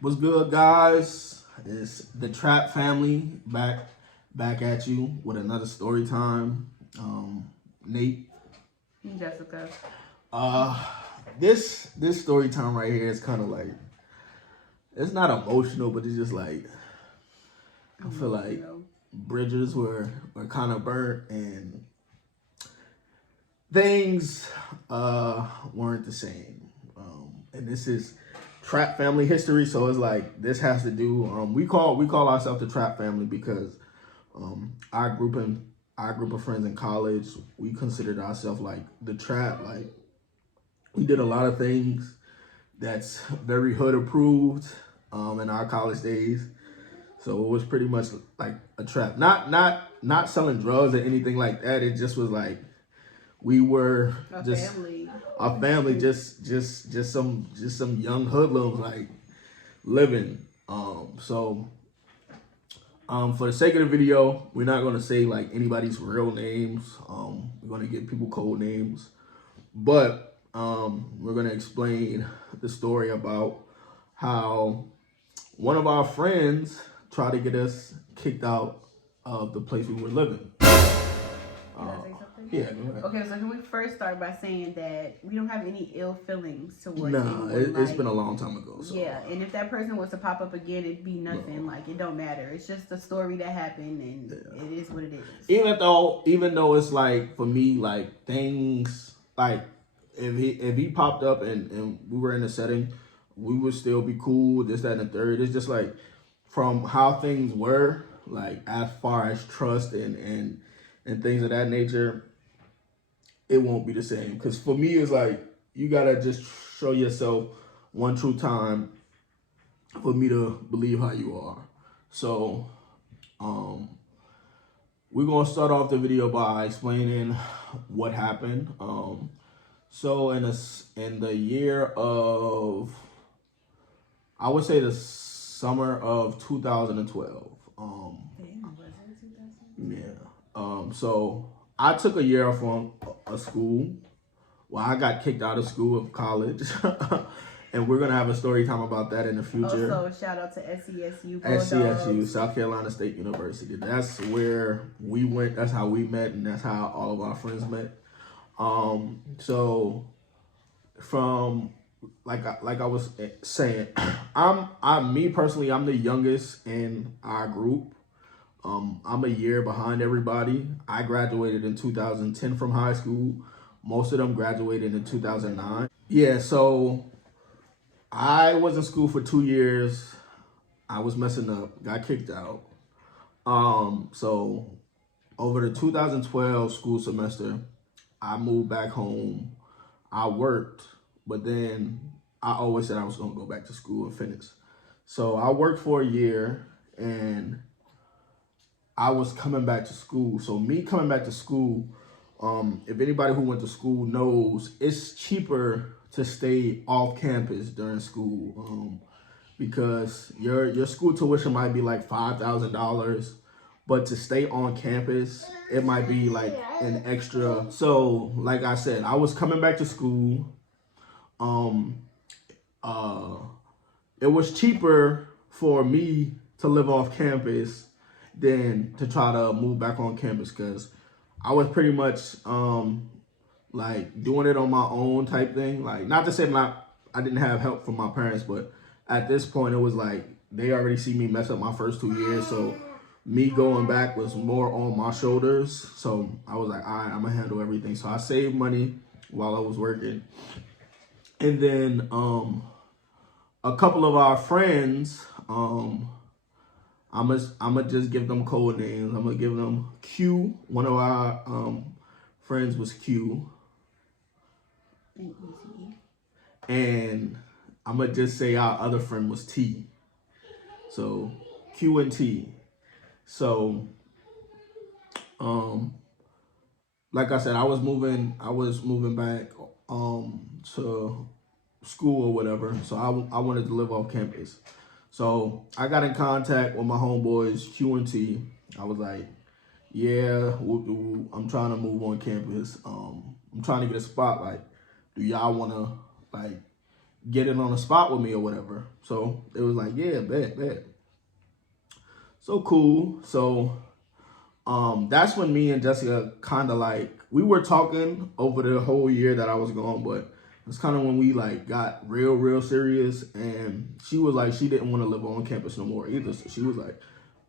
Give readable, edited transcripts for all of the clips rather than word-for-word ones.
What's good, guys? It's the Trap family back at you with another story time. Nate. Jessica. Uh, this story time right here is kind of like, it's not emotional, but it's just like I feel like bridges were kind of burnt and things weren't the same. And this is Trap family history, so it's like this has to do. We call ourselves the Trap family because our group of friends in college, we considered ourselves like the Trap. Like we did a lot of things that's very hood approved in our college days. So it was pretty much like a trap. Not selling drugs or anything like that. It just was like we were just a family, just some young hoodlums like living. For the sake of the video, we're not gonna say like anybody's real names. We're gonna give people code names, but we're gonna explain the story about how one of our friends tried to get us kicked out of the place we were living. Can I say something? Yeah, go ahead. Okay, so can we first start by saying that we don't have any ill feelings towards anyone? It's been a long time ago. So. Yeah, and if that person was to pop up again, it'd be nothing. Like it don't matter. It's just a story that happened, and it is what it is. Even though it's like for me, like things like if he popped up and we were in a setting, we would still be cool. This, that, and the third. It's just like from how things were, like as far as trust and things of that nature, it won't be the same. Because for me, it's like you gotta just show yourself one true time for me to believe how you are. So, we're gonna start off the video by explaining what happened. So in the year of, I would say the summer of 2012. So I took a year from a school. Well, I got kicked out of school of college. And we're going to have a story time about that in the future. Also, shout out to SCSU. SCSU, South Carolina State University. That's where we went. That's how we met, and that's how all of our friends met. So from like I was saying, me personally, I'm the youngest in our group. I'm a year behind everybody. I graduated in 2010 from high school. Most of them graduated in 2009. Yeah, so I was in school for 2 years. I was messing up, got kicked out. So over the 2012 school semester, I moved back home. I worked, but then I always said I was gonna go back to school and finish. So I worked for a year and I was coming back to school. So me coming back to school, if anybody who went to school knows, it's cheaper to stay off campus during school because your school tuition might be like $5,000, but to stay on campus, it might be like an extra. So like I said, I was coming back to school. It was cheaper for me to live off campus than to try to move back on campus because I was pretty much like doing it on my own type thing. Like not to say I didn't have help from my parents, but at this point it was like they already see me mess up my first 2 years, so me going back was more on my shoulders. So I was like, all right, I'm gonna handle everything. So I saved money while I was working, and then a couple of our friends, I'm gonna just give them code names. I'm gonna give them Q. One of our friends was Q. And I'm gonna just say our other friend was T. So Q and T. So like I said, I was moving back to school or whatever. So I wanted to live off campus. So I got in contact with my homeboys Q and T. I was like, yeah, I'm trying to move on campus. I'm trying to get a spot. Like, do y'all want to like get in on a spot with me or whatever. So it was like, yeah, bet. So cool. So that's when me and Jessica kind of like, we were talking over the whole year that I was gone, but it's kind of when we like got real serious. And she was like, she didn't want to live on campus no more either. So she was like,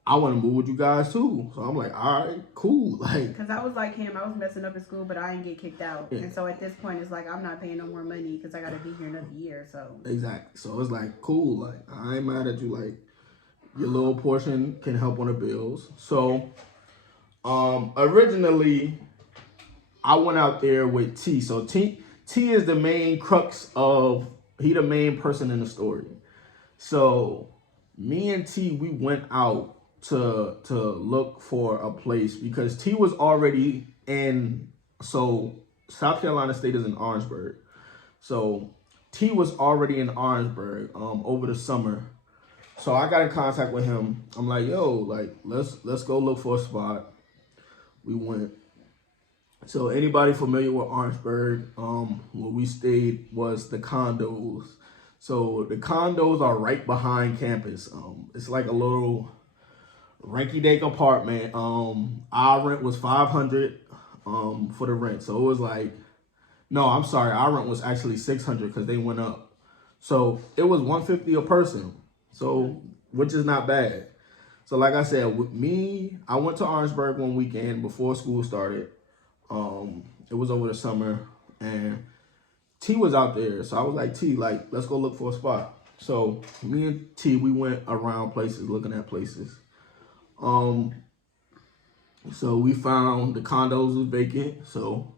I want to move with you guys too. So I'm like, all right, cool. Like, because I was like him, I was messing up in school, but I didn't get kicked out. Yeah. And so at this point, it's like I'm not paying no more money because I got to be here another year. So exactly. So it's like, cool. Like, I ain't mad at you. Like, your little portion can help on the bills. So originally I went out there with T. So T is the main crux of, he the main person in the story. So me and T, we went out to look for a place because T was already in, so South Carolina State is in Orangeburg. So T was already in Orangeburg over the summer. So I got in contact with him. I'm like, yo, like let's go look for a spot. We went. So anybody familiar with Orangeburg, where we stayed was the condos. So the condos are right behind campus. It's like a little rinky-dink apartment. Our rent was $500 for the rent. So it was like, no, I'm sorry, our rent was actually $600 because they went up. So it was $150 a person. So which is not bad. So like I said, with me, I went to Orangeburg one weekend before school started. It was over the summer and T was out there. So I was like, T, like, let's go look for a spot. So me and T, we went around places, looking at places. So we found the condos was vacant. So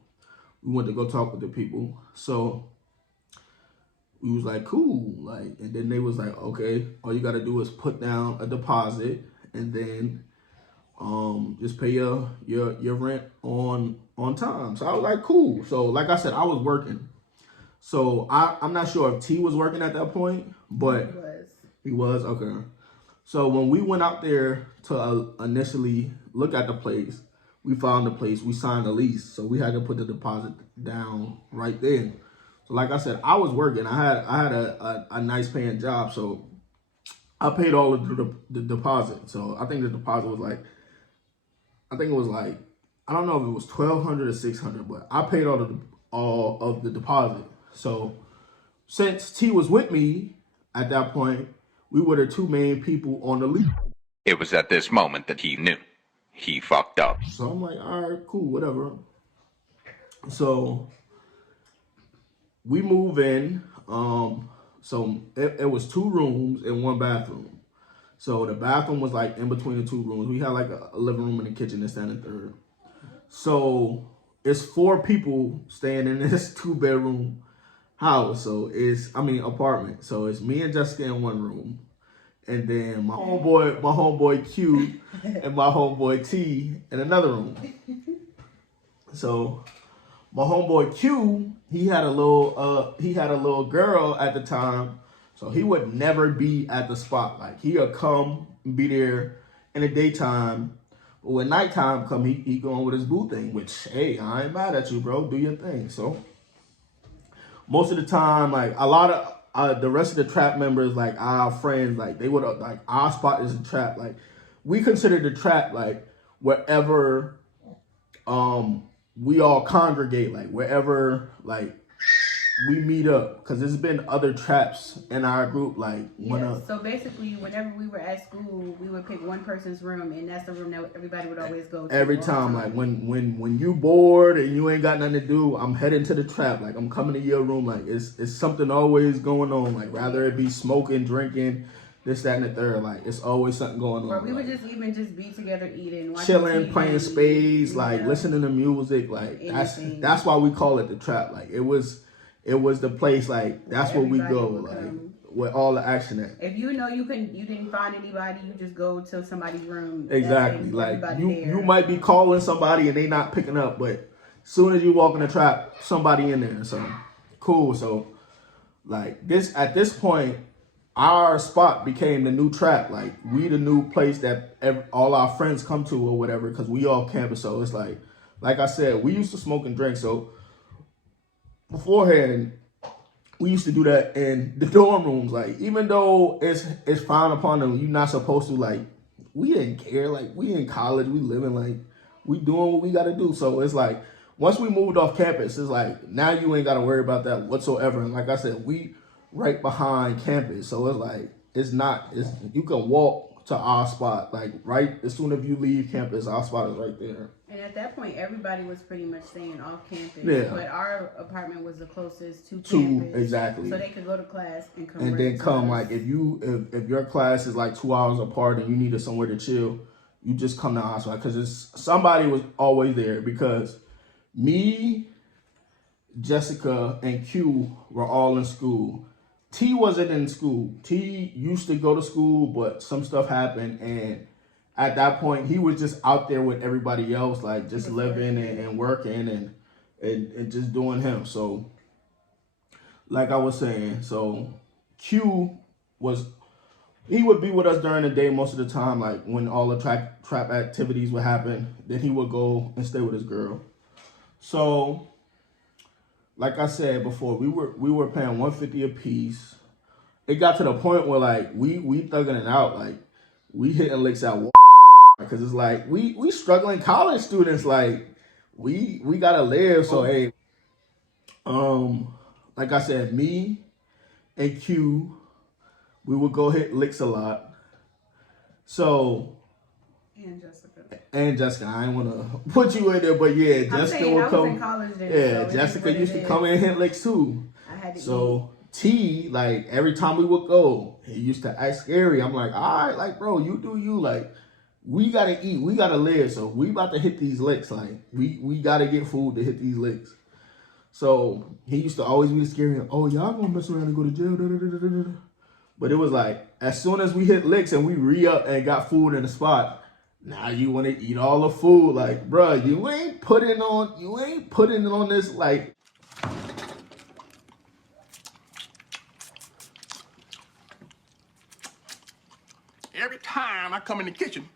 we went to go talk with the people. So we was like, cool. Like, and then they was like, okay, all you got to do is put down a deposit and then just pay your rent on time. So I was like, cool. So like I said, I was working. So I'm not sure if T was working at that point, but he was. Okay. So when we went out there to initially look at the place, we found the place, we signed a lease. So we had to put the deposit down right then. So like I said, I was working. I had a nice paying job. So I paid all of the deposit. So I think the deposit was like, I don't know if it was $1,200 or $600, but I paid all of the deposit. So since T was with me at that point, we were the two main people on the lease. It was at this moment that he knew he fucked up. So I'm like, all right, cool, whatever. So we move in. So it was 2 rooms and 1 bathroom. So the bathroom was like in between the 2 rooms. We had like a living room and a kitchen and standing third. So it's 4 people staying in this 2-bedroom house. So apartment. So it's me and Jessica in 1 room. And then my homeboy Q and my homeboy T in another room. So my homeboy Q, he had a little girl at the time. So he would never be at the spot. Like he'll come and be there in the daytime. But when nighttime come, he going with his boo thing, which, hey, I ain't mad at you, bro. Do your thing. So most of the time, like a lot of the rest of the trap members, like our friends, like they would like our spot is a trap. Like we consider the trap like wherever we all congregate, like wherever like we meet up, because there's been other traps in our group. Like so basically, whenever we were at school, we would pick one person's room, and that's the room that everybody would always go to. Every time, like when you bored and you ain't got nothing to do, I'm heading to the trap. Like I'm coming to your room. Like it's something always going on. Like rather it be smoking, drinking, this, that, and the third. Like it's always something going on. Or we would just be together eating, chilling, TV, playing spades, like listening to music. Like that's why we call it the trap. Like it was the place, like that's where we go, like where all the action at. If you know you didn't find anybody, you just go to somebody's room. Exactly. Like you might be calling somebody and they not picking up, but as soon as you walk in the trap, somebody in there. So cool. So like at this point, our spot became the new trap. Like we the new place that all our friends come to or whatever, because we all campus. So it's like I said, we used to smoke and drink. So beforehand, we used to do that in the dorm rooms. Like, even though it's frowned upon them, you're not supposed to, like, we didn't care. Like, we in college, we living, like, we doing what we gotta do. So it's like, once we moved off campus, it's like, now you ain't gotta worry about that whatsoever. And like I said, we right behind campus. So it's like, it's you can walk to our spot. Like, right as soon as you leave campus, our spot is right there. And at that point, everybody was pretty much staying off campus. Yeah. But our apartment was the closest to To campus. exactly. So they could go to class and come. And then come, like, if your class is like 2 hours apart and you needed somewhere to chill, you just come to our spot, because it's somebody was always there. Because me, Jessica, and Q were all in school. T wasn't in school. T used to go to school, but some stuff happened, and at that point, he was just out there with everybody else, like, just living and working and just doing him. So, like I was saying, so Q he would be with us during the day most of the time, like when all the trap activities would happen. Then he would go and stay with his girl. So, like I said before, we were paying $150 a piece. It got to the point where, like, we thugging it out, like, we hitting licks out, because it's like we struggling college students, like, we gotta live. So hey, like I said, me and Q, we would go hit licks a lot. So, and Jessica, I ain't want to put you in there, but yeah, Jessica would come. In college then, Yeah, so Jessica used to come in and hit licks too. I had to so eat. T, like, every time we would go, he used to act scary. I'm like, all right, like, bro, you do you. Like, we gotta eat, we gotta live. So we about to hit these licks. Like, we gotta get food to hit these licks. So he used to always be scary. Oh, y'all gonna mess around and go to jail. Da, da, da, da, da. But it was like, as soon as we hit licks and we re-up and got food in the spot, now you want to eat all the food. Like, bruh, you ain't putting it on this, like. Every time I come in the kitchen,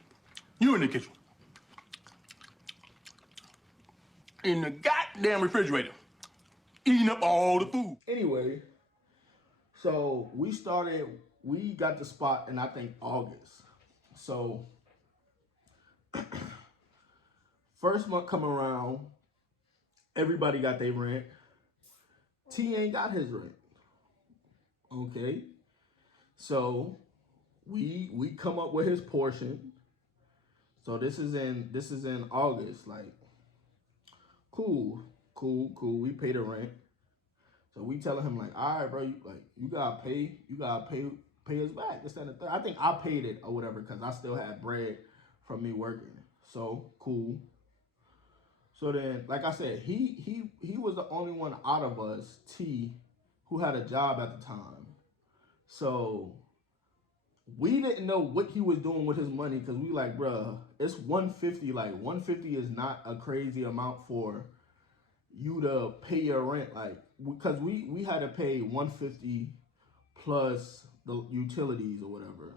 you in the kitchen. In the goddamn refrigerator. Eating up all the food. Anyway, so we got the spot in, I think, August. So, first month come around, everybody got their rent. T ain't got his rent. Okay. So, we come up with his portion. So this is in August. Like, cool. We pay the rent. So we telling him, like, all right, bro, you gotta pay us back. This and the third. I think I paid it or whatever, because I still had bread from me working. So cool. So then, like I said, he was the only one out of us, T, who had a job at the time. So we didn't know what he was doing with his money, because we like, bruh, it's $150. Like, $150 is not a crazy amount for you to pay your rent. Like, because we had to pay $150 plus the utilities or whatever.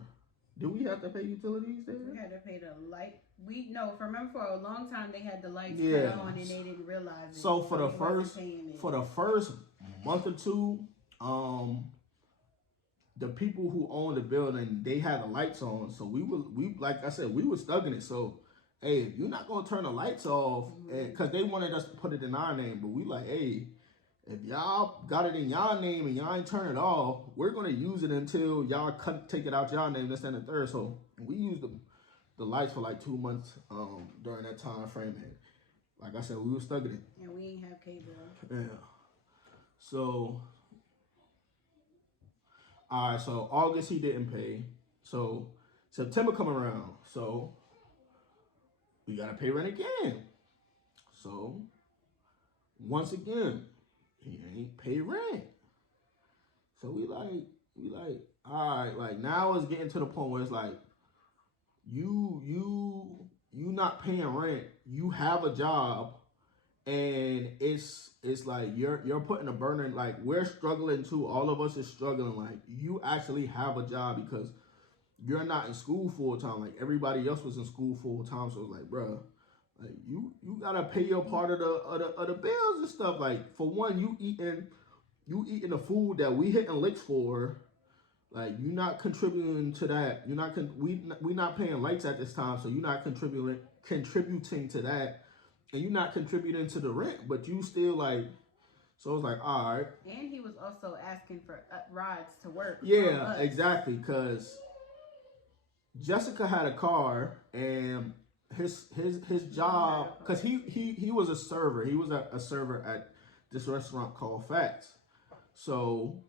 Did we have to pay utilities there? We had to pay the light. Remember for a long time they had the lights cut on and they didn't realize it. So for the first month or two, the people who owned the building, they had the lights on. So we like I said, we was stuck in it. So, hey, if you're not gonna turn the lights off, because they wanted us to put it in our name, but we like, hey, if y'all got it in y'all name and y'all ain't turn it off, we're gonna use it until y'all take it out y'all name, this and the third. So we used the lights for like 2 months during that time frame. And like I said, we were stuck in it. And we ain't have cable. Yeah. So, all right. So August he didn't pay. So September come around. So we gotta pay rent again. So once again, he ain't pay rent. So we like, all right, like, now it's getting to the point where it's like, you not paying rent, you have a job, and it's like you're putting a burden. Like, we're struggling too, all of us is struggling. Like, you actually have a job, because you're not in school full time. Like, everybody else was in school full time. So it's like, bruh, like, you gotta pay your part of the bills and stuff. Like, for one, you eating you eating the food that we hitting licks for. Like, you're not contributing to that. You're not we not paying lights at this time, so you're not contributing to that, and you're not contributing to the rent. But you still like, so it's like, all right. And he was also asking for rides to work. Yeah, exactly. Because Jessica had a car, and his job, because he was a server. He was a server at this restaurant called Fats. So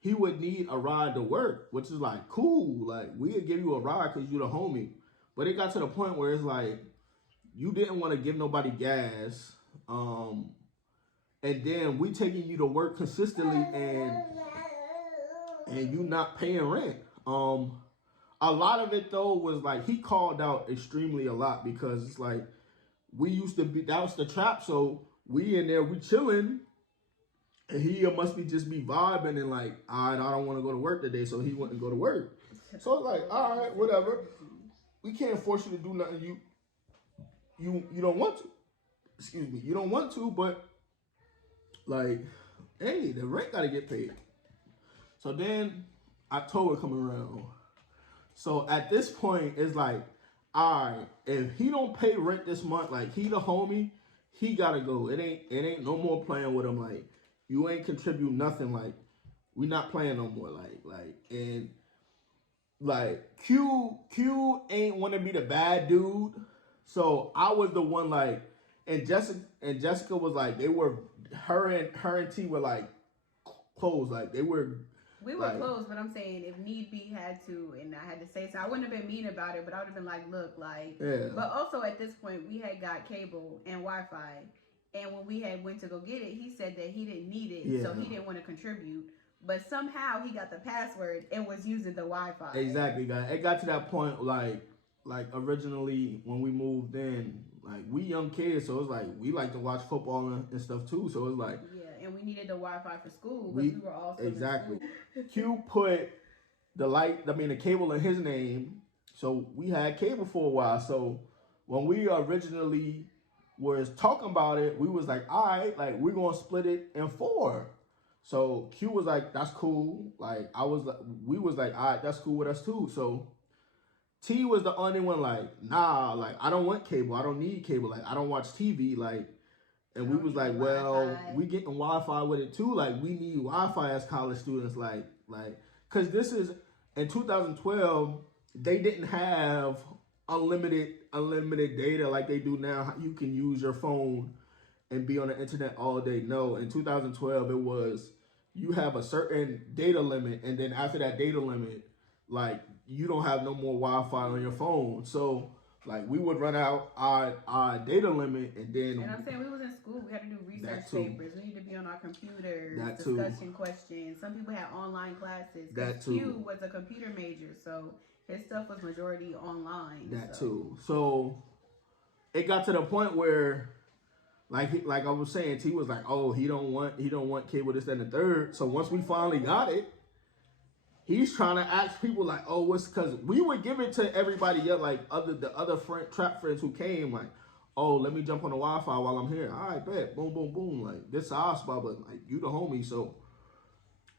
he would need a ride to work, which is like cool. Like, we would give you a ride because you the homie. But it got to the point where it's like you didn't want to give nobody gas. And then we taking you to work consistently and you not paying rent. A lot of it though was like he called out extremely a lot because it's like we used to be, that was the trap, so we in there, we chilling, and he must be just be vibing and like, all right, I don't want to go to work today, so he wouldn't go to work. So it's like, all right, whatever. We can't force you to do nothing you don't want to. Excuse me, you don't want to, but like, hey, the rent gotta get paid. So then October coming around. So at this point, it's like, all right, if he don't pay rent this month, like he the homie, he gotta go. It ain't no more playing with him. Like, you ain't contribute nothing. Like, we not playing no more. And Q ain't want to be the bad dude. So I was the one like, and Jessica was like, they were her and T were like close. Like they were. We were close, but I'm saying if need be had to, and I had to say so, I wouldn't have been mean about it, but I would have been like, look, like, yeah. But also at this point, we had got cable and Wi-Fi, and when we had went to go get it, he said that he didn't need it, so he didn't want to contribute. But somehow he got the password and was using the Wi-Fi. Exactly, guys. It got to that point, like originally when we moved in, like we young kids, so it's like we like to watch football and stuff too. So it's like, yeah, and we needed the Wi-Fi for school because we were all exactly. Q put the cable in his name, so we had cable for a while. So when we originally was talking about it, we was like, all right, like we're gonna split it in 4. So Q was like, that's cool. Like we was like, all right, that's cool with us too. So T was the only one like, nah, like I don't want cable. I don't need cable. Like I don't watch TV. Like, and we was like, well, Wi-Fi. We getting Wi-Fi with it too. Like we need Wi-Fi as college students. Like, cause this is in 2012. They didn't have unlimited data like they do now. You can use your phone and be on the internet all day. No, in 2012 it was you have a certain data limit, and then after that data limit, like you don't have no more Wi-Fi on your phone. So like we would run out our data limit, and then. And I'm saying we was in school. We had to do research papers. We need to be on our computers, discussion questions. Some people had online classes. Q was a computer major, so his stuff was majority online. Too. So it got to the point where. Like I was saying, T was like, oh, he don't want cable, this, that, and the third. So once we finally got it, he's trying to ask people like, oh, what's, because we would give it to everybody else, like the other trap friends who came, like, oh, let me jump on the Wi-Fi while I'm here. All right, bet, boom, boom, boom. Like this is our spot, but like you the homie, so.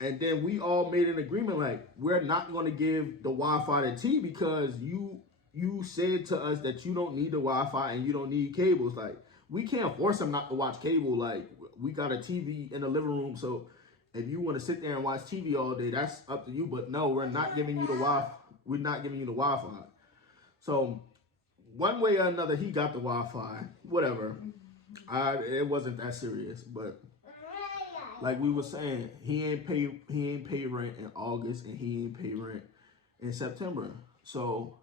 And then we all made an agreement like we're not going to give the Wi-Fi to T because you said to us that you don't need the Wi-Fi and you don't need cables, like. We can't force him not to watch cable. Like, we got a TV in the living room, so if you want to sit there and watch TV all day, that's up to you. But no, we're not giving you the Wi-Fi. We're not giving you the Wi-Fi. So one way or another, he got the Wi-Fi. Whatever. It wasn't that serious, but like we were saying, he ain't pay rent in August, and he ain't pay rent in September. So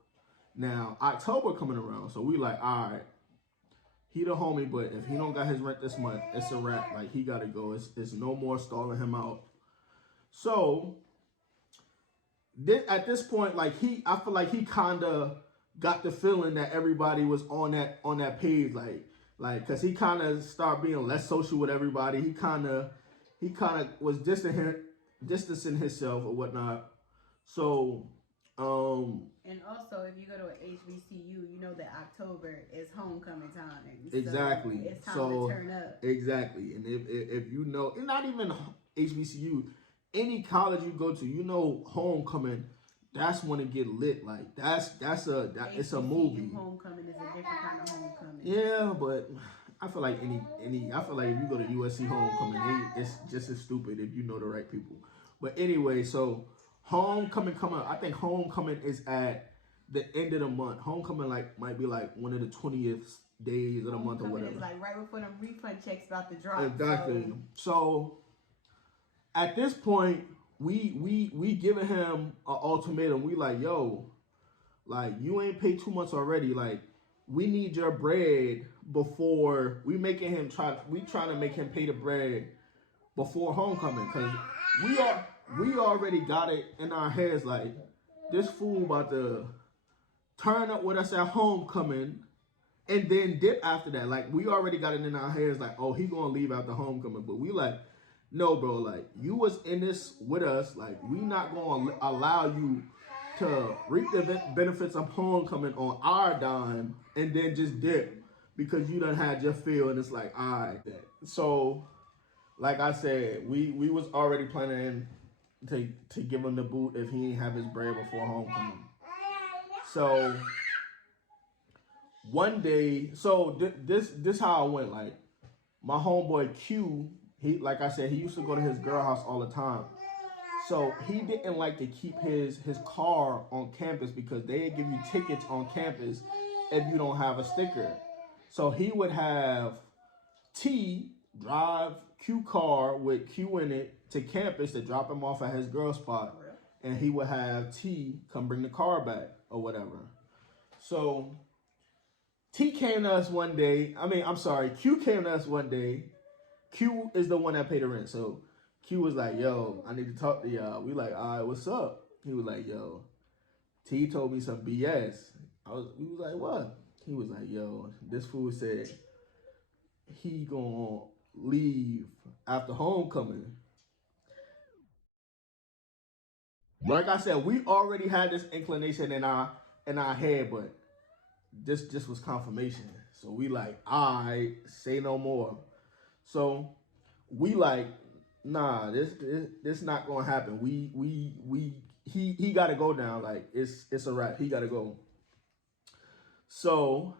now October coming around, so we like, all right. He the homie, but if he don't got his rent this month, it's a wrap. Like, he got to go. It's no more stalling him out. So, at this point, like, I feel like he kind of got the feeling that everybody was on that page. Like, because he kind of started being less social with everybody. He kind of was distancing himself or whatnot. So, And also, if you go to a HBCU, you know that October is homecoming time. Exactly. So it's time to turn up. Exactly. And if you know, and not even HBCU, any college you go to, you know, homecoming, that's when it get lit. Like it's a movie. Homecoming is a different kind of homecoming. Yeah, but I feel like I feel like if you go to USC homecoming, it's just as stupid if you know the right people. But anyway, so homecoming coming. I think homecoming is at the end of the month. Homecoming might be like one of the 20th days of the month or whatever. Is like right before them refund checks about to drop. Exactly. So at this point, we giving him an ultimatum. We like, yo, like you ain't paid 2 months already. Like we need your bread before we making him trying to make him pay the bread before homecoming, because we already got it in our heads like this fool about to turn up with us at homecoming and then dip after that. Like we already got it in our heads like, oh, he gonna leave after homecoming. But we like, no, bro, like you was in this with us. Like we not gonna allow you to reap the benefits of homecoming on our dime and then just dip because you done had your feel. And it's like, all right. So like I said, we was already planning to give him the boot if he ain't have his bread before homecoming. So one day, so this how I went. Like my homeboy Q, he like I said, he used to go to his girl house all the time. So he didn't like to keep his car on campus because they give you tickets on campus if you don't have a sticker. So he would have T drive Q car with Q in it to campus to drop him off at his girl spot. And he would have T come bring the car back or whatever. So T came to us one day. Q came to us one day. Q is the one that paid the rent. So Q was like, yo, I need to talk to y'all. We like, all right, what's up? He was like, yo, T told me some BS. We was like, what? He was like, yo, this fool said he gonna leave after homecoming. Like I said, we already had this inclination in our head, but this just was confirmation. So we like, all right, say no more. So we like, nah, this not gonna happen. He gotta go now. Like it's a wrap. He gotta go. So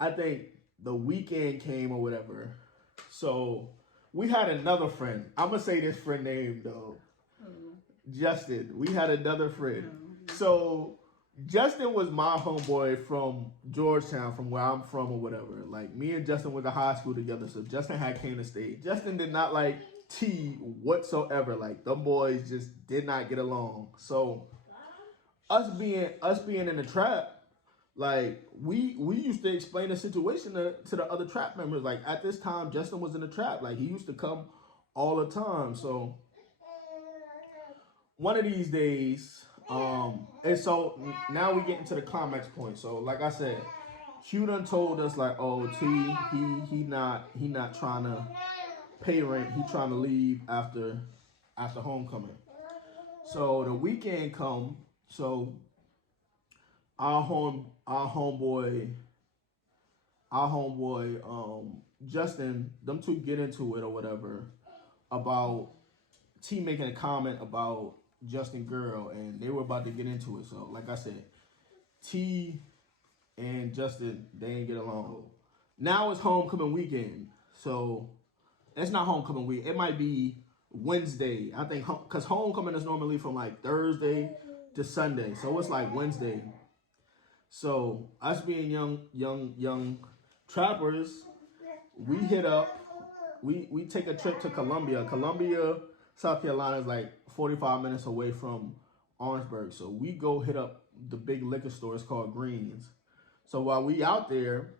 I think the weekend came or whatever. So we had another friend. I'm gonna say this friend name though. Justin. We had another friend. So Justin was my homeboy from Georgetown, from where I'm from or whatever. Like me and Justin went to high school together. So Justin had came to state. Justin did not like T whatsoever. Like them boys just did not get along. So us being in the trap, like we used to explain the situation to the other trap members. Like at this time, Justin was in the trap. Like he used to come all the time. So one of these days, and so now we get into the climax point. So like I said, Q done told us like, oh T, he not trying to pay rent. He trying to leave after homecoming. So the weekend come. So our homeboy, Justin, them two get into it or whatever about T making a comment about Justin girl, and they were about to get into it. So like I said, T and Justin, they ain't get along. Now it's homecoming weekend, so it's not homecoming week. It might be Wednesday, I think, because homecoming is normally from like Thursday to Sunday, so it's like Wednesday. So us being young trappers, we hit up. We take a trip to Columbia. Columbia, South Carolina is like 45 minutes away from Orangeburg. So we go hit up the big liquor store. It's called Greens. So while we out there,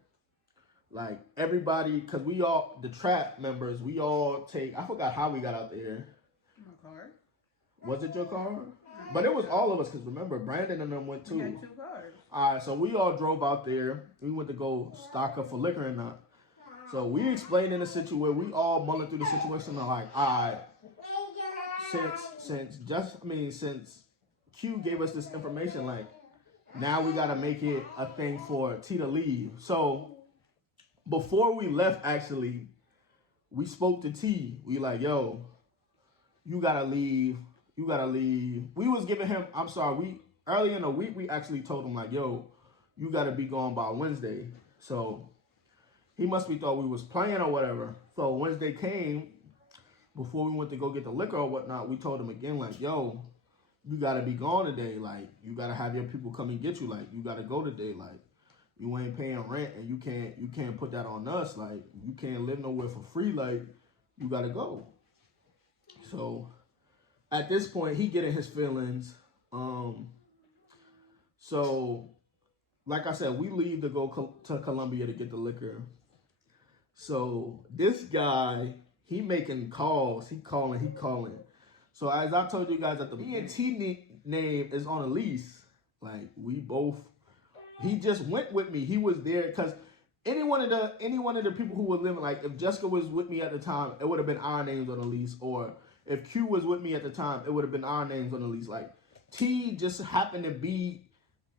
like everybody, because we all, the trap members, we all take, I forgot how we got out there. My car. Was it your car? But it was all of us, because remember, Brandon and them went too. We had 2 cars. All right, so we all drove out there. We went to go stock up for liquor and not. So we explained in the situation, we all mulling through the situation, and like, all right, since Q gave us this information like, now we gotta make it a thing for T to leave. So before we left, actually, we spoke to T. We like, yo, you gotta leave. You gotta leave. We was giving him, I'm sorry, we early in the week we actually told him like, yo, you gotta be gone by Wednesday. So he must be thought we was playing or whatever. So Wednesday came, before we went to go get the liquor or whatnot, we told him again, like, yo, you gotta be gone today. Like, you gotta have your people come and get you. Like, you gotta go today. Like, you ain't paying rent and you can't put that on us. Like, you can't live nowhere for free. Like, you gotta go. So at this point, he getting his feelings. So like I said, we leave to go to Columbia to get the liquor. So this guy, he making calls. He calling. So as I told you guys at the BNT name is on a lease. Like, we both, he just went with me. He was there because any one of the people who were living, like if Jessica was with me at the time, it would have been our names on the lease. Or if Q was with me at the time, it would have been our names on the lease. Like, T just happened to be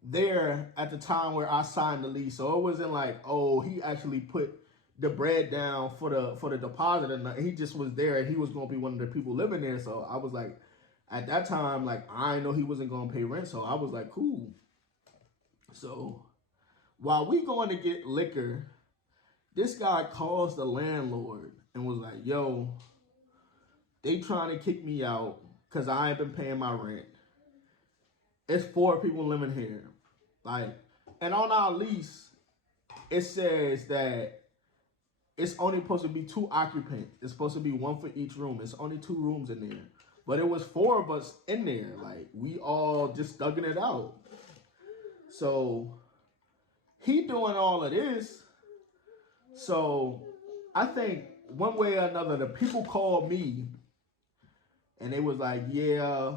there at the time where I signed the lease. So it wasn't like, oh, he actually put the bread down for the deposit, and he just was there and he was gonna be one of the people living there. So I was like, at that time, like, I know he wasn't gonna pay rent, so I was like, cool. So while we going to get liquor, this guy calls the landlord and was like, yo, they trying to kick me out because I ain't been paying my rent. It's 4 people living here. Like, and on our lease, it says that it's only supposed to be 2 occupants. It's supposed to be 1 for each room. It's only 2 rooms in there. But it was 4 of us in there. Like, we all just thugging it out. So he doing all of this. So I think one way or another, the people called me and they was like, yeah,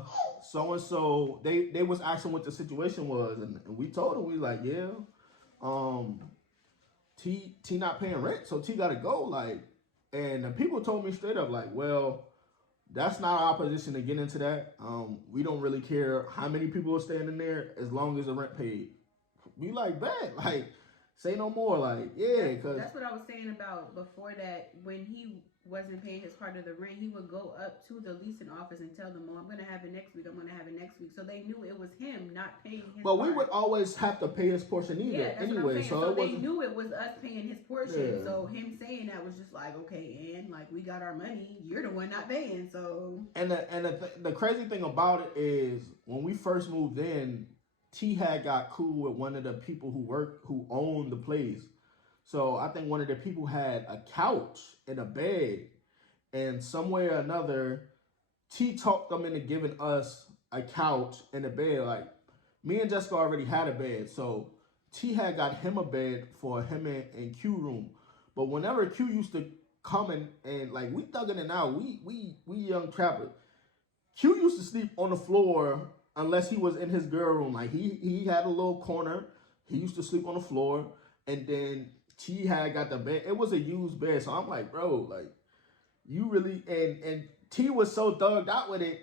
so-and-so, they was asking what the situation was. And we told them, we was like, yeah, T not paying rent, so T gotta go. Like, and the people told me straight up, like, well, that's not our position to get into that. We don't really care how many people are staying in there as long as the rent paid. We like, bet, like, say no more. Like, yeah, because that's what I was saying about before that. When he wasn't paying his part of the rent, he would go up to the leasing office and tell them, "Oh, I'm gonna have it next week. I'm gonna have it next week." So they knew it was him not paying his. But part. we would always have to pay his portion either. Yeah, that's anyway, what I'm saying. So they knew it was us paying his portion. Yeah. So him saying that was just like, okay, and like, we got our money. You're the one not paying. So the crazy thing about it is when we first moved in, T had got cool with one of the people who owned the place. So I think one of the people had a couch and a bed, and some way or another, T talked them into giving us a couch and a bed. Like, me and Jessica already had a bed, so T had got him a bed for him and Q room. But whenever Q used to come and like, we thugging it out, we young trappers. Q used to sleep on the floor unless he was in his girl room. Like, he had a little corner. He used to sleep on the floor, and then T had got the bed. It was a used bed, so I'm like, bro, like, you really, and T was so thugged out with it.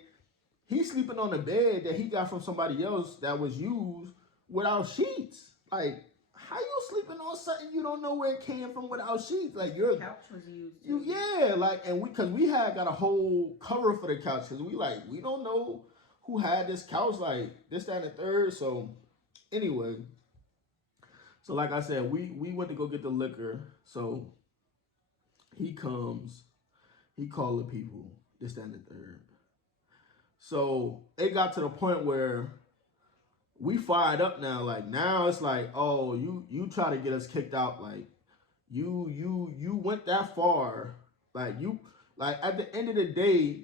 He's sleeping on the bed that he got from somebody else that was used without sheets. Like, how you sleeping on something you don't know where it came from without sheets? Like, your couch was used. Yeah, like, and because we had got a whole cover for the couch, because we don't know who had this couch, like this, that, and the third. So anyway, so like I said, we went to go get the liquor. So he comes, he called the people, this, that, and the third. So it got to the point where we fired up now. Like, now it's like, oh, you try to get us kicked out. Like, you went that far. Like, at the end of the day,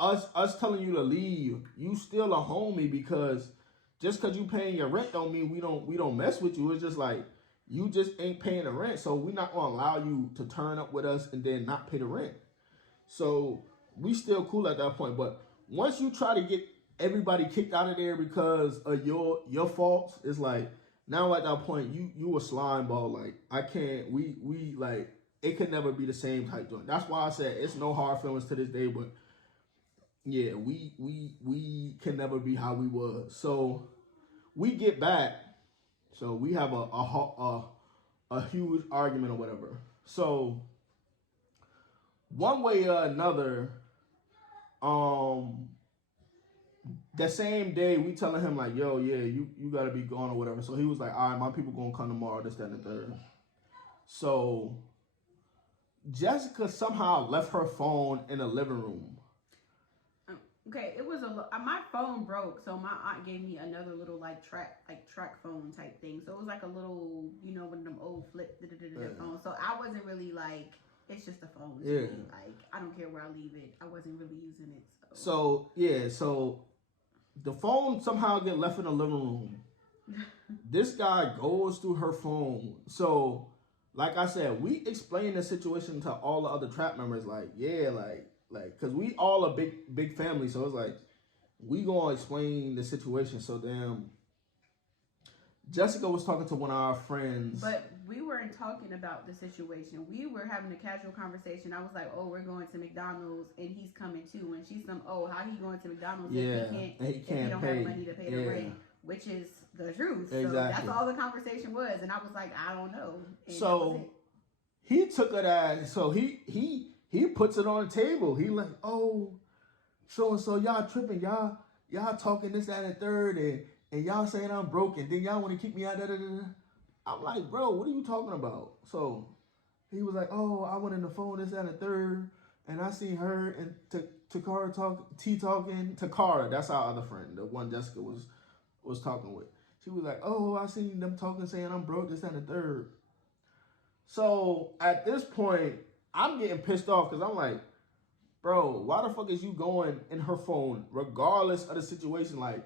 us telling you to leave, you still a homie, because just because you paying your rent don't mean we don't mess with you. It's just like, you just ain't paying the rent, so we're not gonna allow you to turn up with us and then not pay the rent. So we still cool at that point. But once you try to get everybody kicked out of there because of your faults, it's like, now at that point you a slime ball. Like, I can't, we like, it could never be the same type joint. That's why I said it's no hard feelings to this day. But yeah, we can never be how we were. So we get back. So we have a huge argument or whatever. So one way or another, um, the same day we telling him like, yo, yeah, you gotta be gone or whatever. So he was like, all right, my people gonna come tomorrow, this, that, and the third. So Jessica somehow left her phone in the living room. Okay, it was my phone broke, so my aunt gave me another little track phone type thing. So it was like a little, one of them old flip phones. So I wasn't really like, it's just a phone. Yeah. Like I don't care where I leave it. I wasn't really using it. So the phone somehow get left in the living room. This guy goes through her phone. So like I said, we explained the situation to all the other trap members. Like, yeah, because we all a big family. So it's like, we gonna explain the situation. So damn, Jessica was talking to one of our friends. But we weren't talking about the situation. We were having a casual conversation. I was like, oh, we're going to McDonald's and he's coming too. And she's how he going to McDonald's if he don't have money to pay the rent? Which is the truth. Exactly. So that's all the conversation was. And I was like, I don't know. And so he took it as, so he puts it on the table. He like, oh, so and so y'all tripping, y'all talking this, that, and third, and y'all saying I'm broken. Then y'all want to kick me out. I'm like, bro, what are you talking about? So he was like, oh, I went in the phone, this, that, and third, and I seen her and Takara talking. Takara, that's our other friend, the one Jessica was talking with. She was like, oh, I seen them talking, saying I'm broke, this, that, and third. So at this point, I'm getting pissed off because I'm like, bro, why the fuck is you going in her phone regardless of the situation? Like,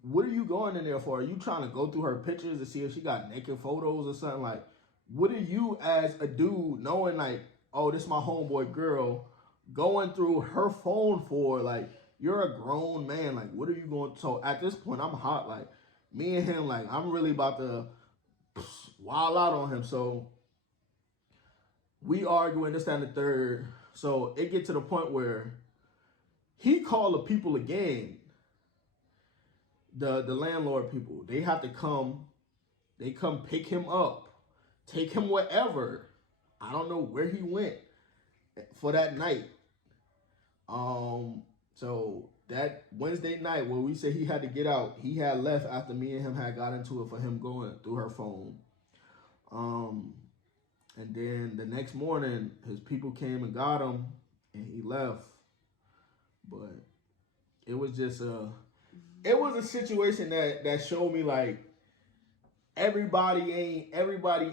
what are you going in there for? Are you trying to go through her pictures to see if she got naked photos or something? Like, what are you as a dude knowing like, oh, this is my homeboy girl, going through her phone for? Like, you're a grown man. Like, what are you going? So at this point, I'm hot. Like, me and him, like, I'm really about to wild out on him. So we arguing this, that, and the third. So it get to the point where he called the people again. The landlord people. They have to come. They come pick him up, take him wherever. I don't know where he went for that night. So that Wednesday night where we said he had to get out, he had left after me and him had got into it for him going through her phone. And then the next morning, his people came and got him, and he left. But it was just it was a situation that showed me like everybody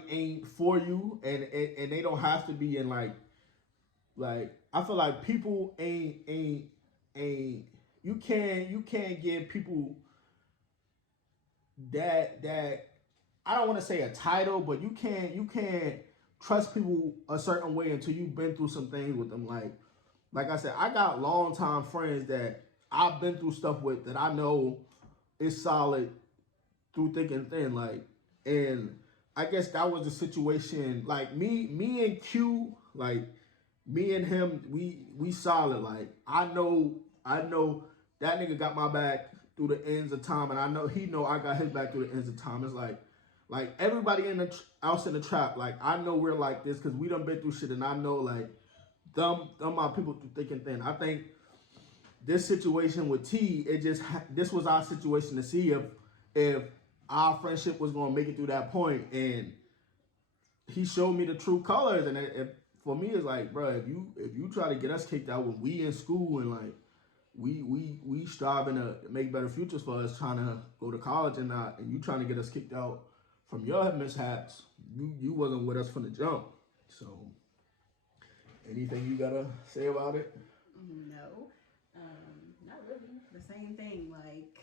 ain't for you, and they don't have to be in like I feel like people ain't you can't give people that I don't want to say a title, but you can't trust people a certain way until you've been through some things with them. Like I said, I got longtime friends that I've been through stuff with that I know is solid through thick and thin. Like, and I guess that was the situation. Like me and Q, like me and him, we solid. Like I know that nigga got my back through the ends of time, and I know he know I got his back through the ends of time. It's like everybody else in the trap, like I know we're like this because we done been through shit, and I know like them my people through thick and thin. I think this situation with T, this was our situation to see if our friendship was gonna make it through that point, and he showed me the true colors. And for me, it's like, bro, if you try to get us kicked out when we in school and like we striving to make better futures for us, trying to go to college and you trying to get us kicked out from your mishaps, you wasn't with us from the jump. So, anything you gotta say about it? No, not really. The same thing. Like,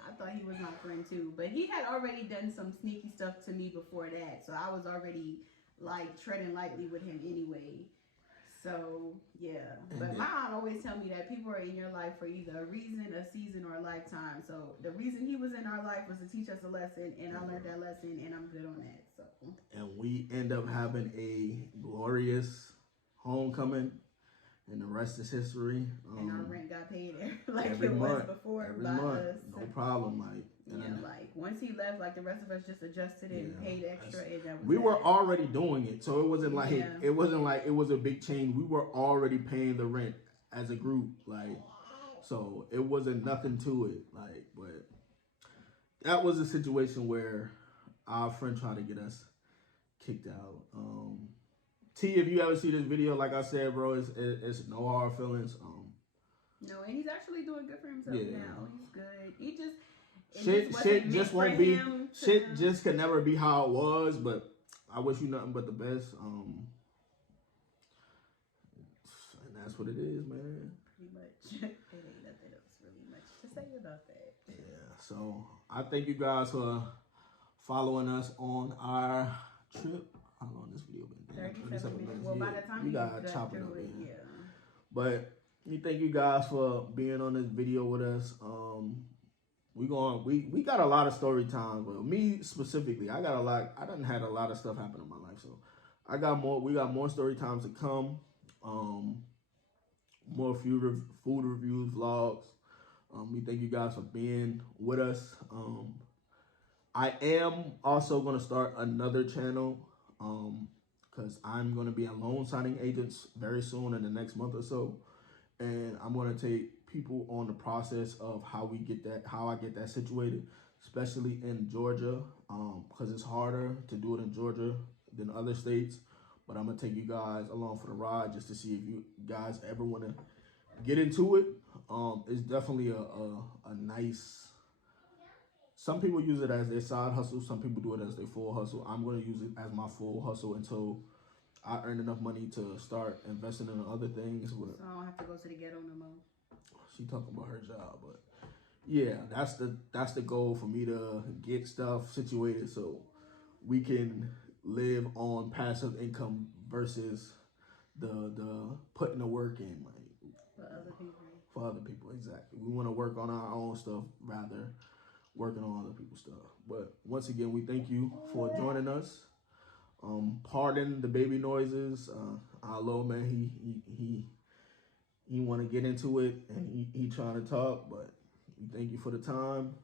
I thought he was my friend too, but he had already done some sneaky stuff to me before that, so I was already like treading lightly with him anyway. So yeah, but my aunt always tell me that people are in your life for either a reason, a season, or a lifetime. So the reason he was in our life was to teach us a lesson, and I learned that lesson, and I'm good on that. So, and we end up having a glorious homecoming. and the rest is history. And our rent got paid like every it month, was before every by month, us. no problem. Like, yeah, like once he left, like the rest of us just adjusted it and paid extra. And that was we were already doing it, so it wasn't like it was a big change. We were already paying the rent as a group, like, so it wasn't nothing to it. Like, but that was a situation where our friend tried to get us kicked out. T, if you ever see this video, like I said, bro, it's no hard feelings. No, and he's actually doing good for himself now. He's good. He just shit just won't be shit. Just can never be how it was. But I wish you nothing but the best. And that's what it is, man. Pretty much, it ain't nothing else really much to say about that. Yeah. So I thank you guys for following us on our trip. How long this video been? 37 minutes. Well, by the time you got chop it up, yeah. But we thank you guys for being on this video with us. We got a lot of story time, but me specifically, I done had a lot of stuff happen in my life, so we got more story times to come. More food reviews, vlogs. We thank you guys for being with us. I am also gonna start another channel, because I'm gonna be a loan signing agent very soon in the next month or so. And I'm going to take people on the process of how I get that situated, especially in Georgia, because it's harder to do it in Georgia than other states. But I'm going to take you guys along for the ride just to see if you guys ever want to get into it. It's definitely a nice, some people use it as their side hustle. Some people do it as their full hustle. I'm going to use it as my full hustle until I earn enough money to start investing in other things. So I don't have to go to the ghetto no more. She talking about her job, but yeah, that's the goal for me to get stuff situated so we can live on passive income versus the putting the work in, like for other people. For other people, exactly. We want to work on our own stuff rather working on other people's stuff. But once again, we thank you for joining us. Pardon the baby noises. Our little man, he want to get into it and he trying to talk, but we thank you for the time.